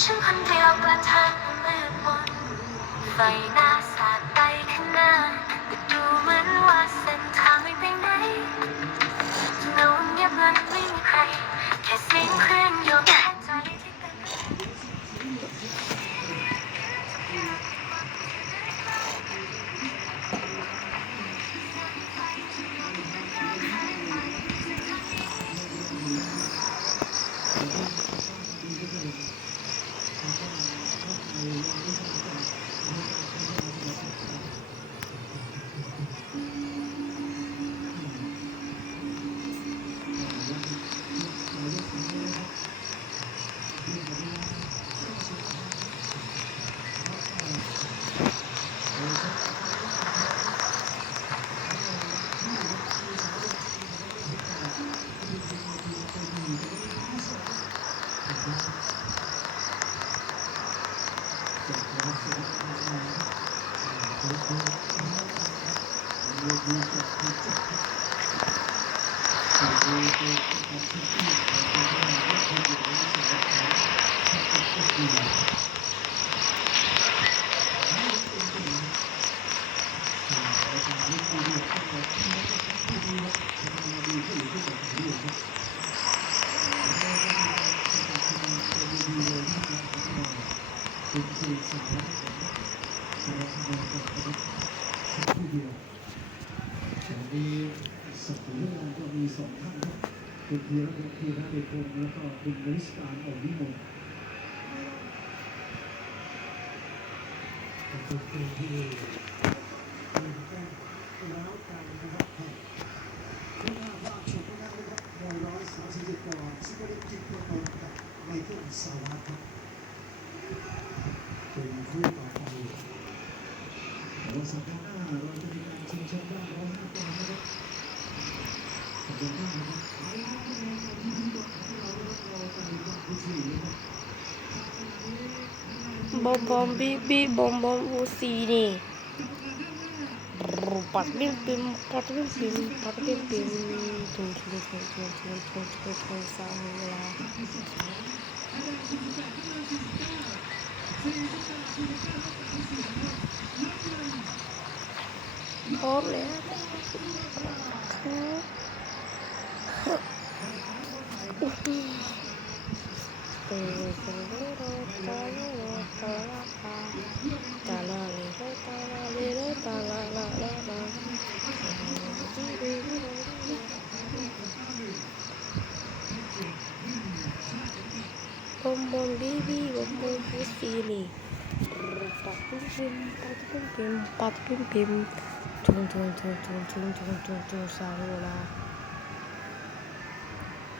ฉันคนเดียวกลางทางมืดมนไฟหน้าสาดไปข้างหน้าแต่ดูเหมือนว่าเส้นทาง วันนี้สัปดาห์ก็มีสองท่านครับคุณพีระพีระเดชพงศ์แล้วก็คุณบริสการออกนิมนต์ขอบคุณที่แล้วกันนะครับคุณภาภาพชุดนะครับมวยร้อยสามสิบเจ็ดปอนด์ซึ่งก็ได้กินตัวตนกับไมเคิลสาวัตครับเป็นคู่ต่อ ไปเดี๋ยวสัปดาห์หน้าเราจะมีการชิงแช Pobre. bom bom bom bom pussy empat pimpin empat pimpin empat pimpin นะครับขอบคุณมากนะครับเอาละครับในการที่ที่งทุงทุนทุนทุนทุนทุนทุนทุนสามเวลาพ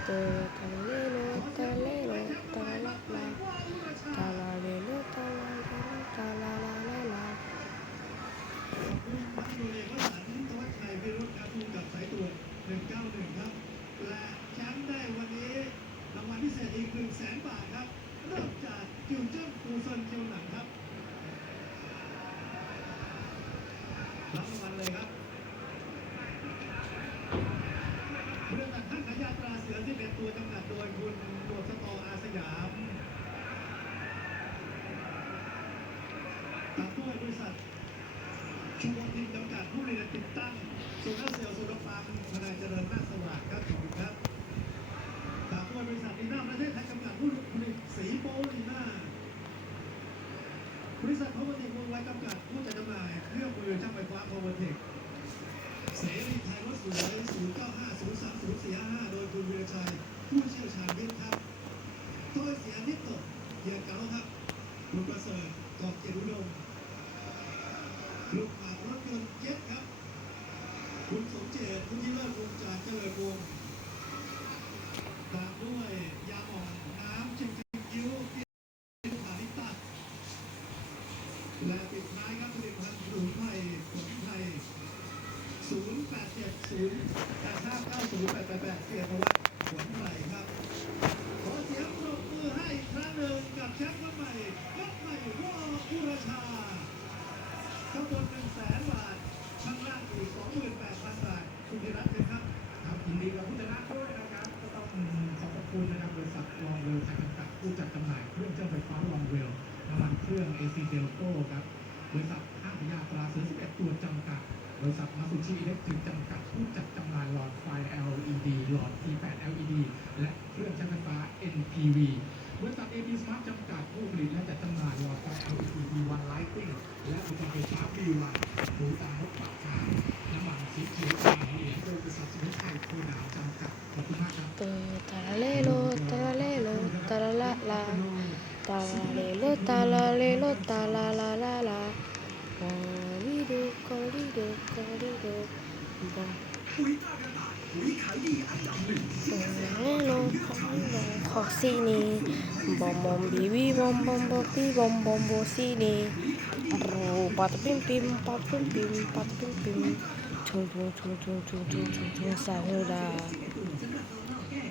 ร้อมแล้วครับเลาลตาลาลาตาลาตาลาเลตาลาลตาลาลาลาลาบอมบอมบีบีบอมบอมบูซีนี่ปัดปิ้มปิ้มปัดปิ้มปิ้มปัดปิ้มปิ้มทุนทุนทุนทุนทุนทุนทุนทุนสามเลา Talero, talero, talala, talalero, talalero, talalala. ชัยวิรุธครับผู้กับสายตรวจ191ครับและแชมป์ได้วันนี้รางวัลพิเศษอีก1แสนบาทครับเริ่มจากจิวเจิ้งปูซินเจียวหนังครับรับรางวัล เลยครับเรื่องจากท่านขายาตราเสือที่เป็นตัวจำกัดโดยคุณโดดสตออาสยามตามด้วยบริษัทชูวงทินจำกัดผู้บริหารติดตั้งโซลาร์เซลล์โซลาร์ฟาร์มพนายเจริญนาคสว่างครับขอบคุณครับตามด้วยบริษัทดีน่าประเทศไทยจำกัดผู้ผลิตสีโปลีน่าบริษัทพาวเวอร์เทคเวิร์ไว้จำกัดผู้ เวอร์เทคเสรีไทยรถสวย095 03 045 โดยคุณวีรชัย ผู้เชี่ยวชาญวิทย์ครับโดยเสียนิดตกเกียร์เก้าครับคุณประสริฐกอบเกียรติอุดม ลูกขับรถยนต์เจ็ตครับ คุณสมเจตคุณที่เลิศวงจากเจริญวงศ์ตามด้วยยาหม่องน้ำจิงจิงยิ้วที่ผาลิตาและปิดท้ายครับผลิตภัณฑ์สมุนไพรสมุนไพร0 8 7 0 8 5 9 0 8 8 8เกียรติวัฒน์สวนไพรครับ ขอเสียงปรบมือให้อีกครั้งหนึ่ง กับใหม่ยกใหม่วออุรชาข้างบนหนึ่งแสนบาทข้างล่างอีกสองหมื่นแปดพันบาทคุณธีรัตน์เชิญครับครับยินดีกับผู้ชนะด้วยนะครับก็ต้องขอบคุณนะครับบริษัทลองเวลไทยจำกัดผู้จัดจำหน่ายเครื่องเชื่อมไฟฟ้าลองเวลน้ำมันเครื่อง AC d e l c o ครับบริษัทห้างพยาตราซื้อ11ตัวจำกัดบริษัทมาสุชิอิเล็กทริกจำกัดผู้จัดจำหน่ายหลอดไฟ LED หลอด T8 LED และเครื่องใช้ไฟฟ้า NPV บริษัท AB Smart จำกัดผู้ผลิตและจัดจำหน่ายหลอดไฟ LED B1 Lighting และอุปกรณ์ไฟฟ้า B1 หูตามกปากกาน้ำมันสีเขียวขาวเหลืองโดยบริษัทสมุนไพรโคดาวจำกัดขอบคุณมากครับเตอตาลาเลโลตาลาเลโลตาลาลาลาตาลาเลโลตาลาเลโลตาลาลาลาลาโอริโดโคริโดโคริโดบอโซเลโลคอริโดคอซีนีบอมบอมบีบีบอมบอมบอบีบอมบอมโบซีนีรูปัดปิมปิมปัดปิมปิมปัดปิมปิมชงชงชงชงชงชงชงชงซาฮูดา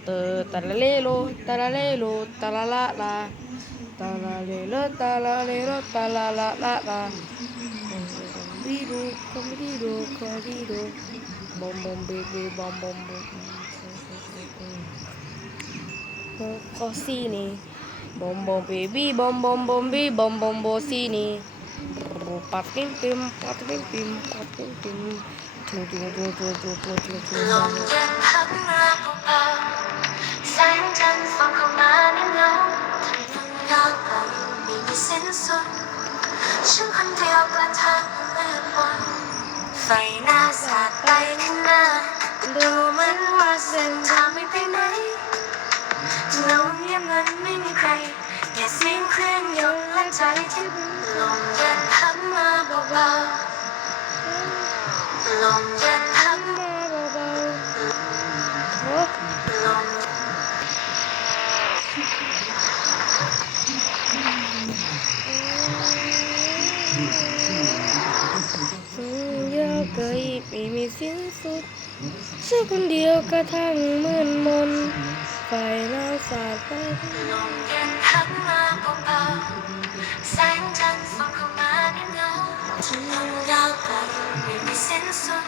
เตอตาลาเลโลตาลาเลโลตาลาลาลาตาลาเลโลตาลาเลโลตาลาลาลาลาบีดูคอมบีดูคอดีดู บอมบอมเบบีบอมบอมบอมคอซีนี่บอมบอมเบบีบอมบอมบอมบีบอมบอมโบซีนี่ปัดปิมปิมปัดปิมปิมปัดปิมปิมทุ่งทุ่งทุ่งทุ่งทุ่งทุ่งทุ่งทุ่งลมเย็นพัดมาเบาๆแสงจันทร์ส่องเข้ามาในเงาถนนยาวไกลไม่มีสิ้นสุดฉันคนเดียวกลางทางมืดมน ไฟหน้าสาดไปข้างหน้าดูเหมือนว่าเส้นทางไม่ไปไหนเงาเงียบเหมือนไม่มีใครแค่เสียงเครื่องยนต์และใจที่ลมเย็นพัดมาเบาๆลมเย็น สิ้นสุดเชื่อคนเดียวกระทั่งมืดมนไฟน้ำสาดไปลมเย็นพัดมาเบาๆแสงจันทร์ส่องเข้ามาในเงาถนนยาวไกลไม่มีสิ้นสุด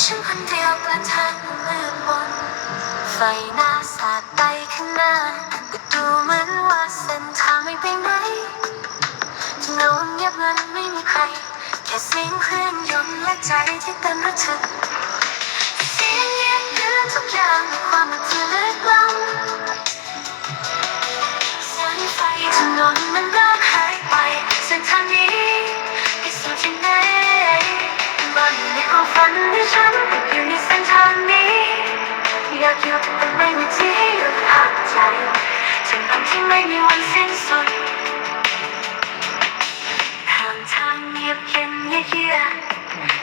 ฉันคนเดียวกลางทางมืดมนไฟหน้าสาดไปข้างหน้าก็ดูเหมือนว่าเส้นทางไม่ไปไหนเงาเงียบเหมือนไม่มีใครแค่เสียงเครื่องยน และใจที่เต้นระทึกเสียงเงียบเยือทุกอย่างในความมืดที่ลึกล้ำแสงไฟถนนมันเริ่มหายไปเส้นทางนี้ไปสู่ที่ไหนบ้านอยู่ในความฝันที่ฉันอยู่ในเส้นทางนี้ อยากหยุดแต่ไม่มีที่หยุดพักใจถึงวันที่ไม่มีวันสิ้นสุด ทางทางเงียบเย็นเยือก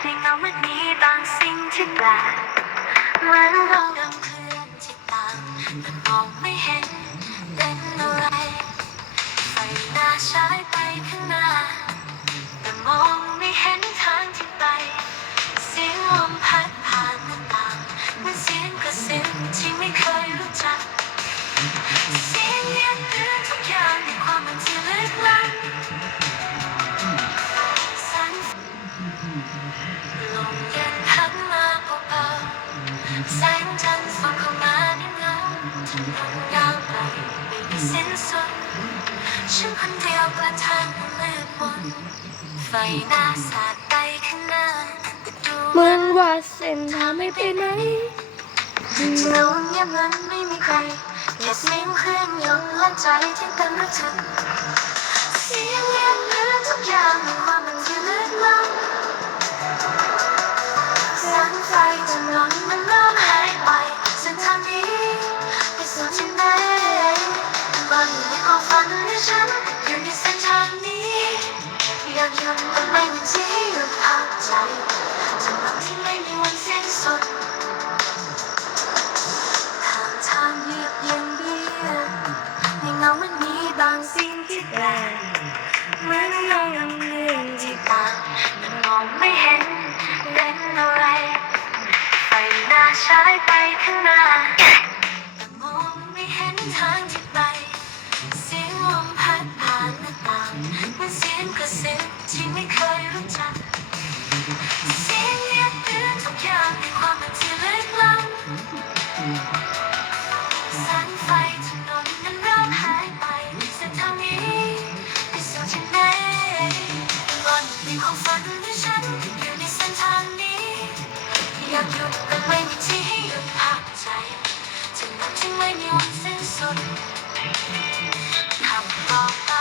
ในเงามืดนี้บางสิ่งที่แปลกเหมือนเราเดิ แสงจันทร์ส่องเข้ามาในเงาถนนยาวไกลไม่มีสิ้นสุดฉันคนเดียวกลางทางมืดมนไฟหน้าสาดไปข้างหน้าก็ดูเหมือนว่าเส้นทางไม่ไปไหนเงาเงียบเหมือนไม่มีใครแค่เสียงเครื่องยนต์และใจที่เต้นระทึก ยังไม่เป็นที่หยุดพักใจจังหวะที่ไม่มีวันสิ้นสุด หยุดแต่ไม่มีที่ให้หยุดพักใจจะนับที่ไม่มีวันสิ้นสุดคำบอก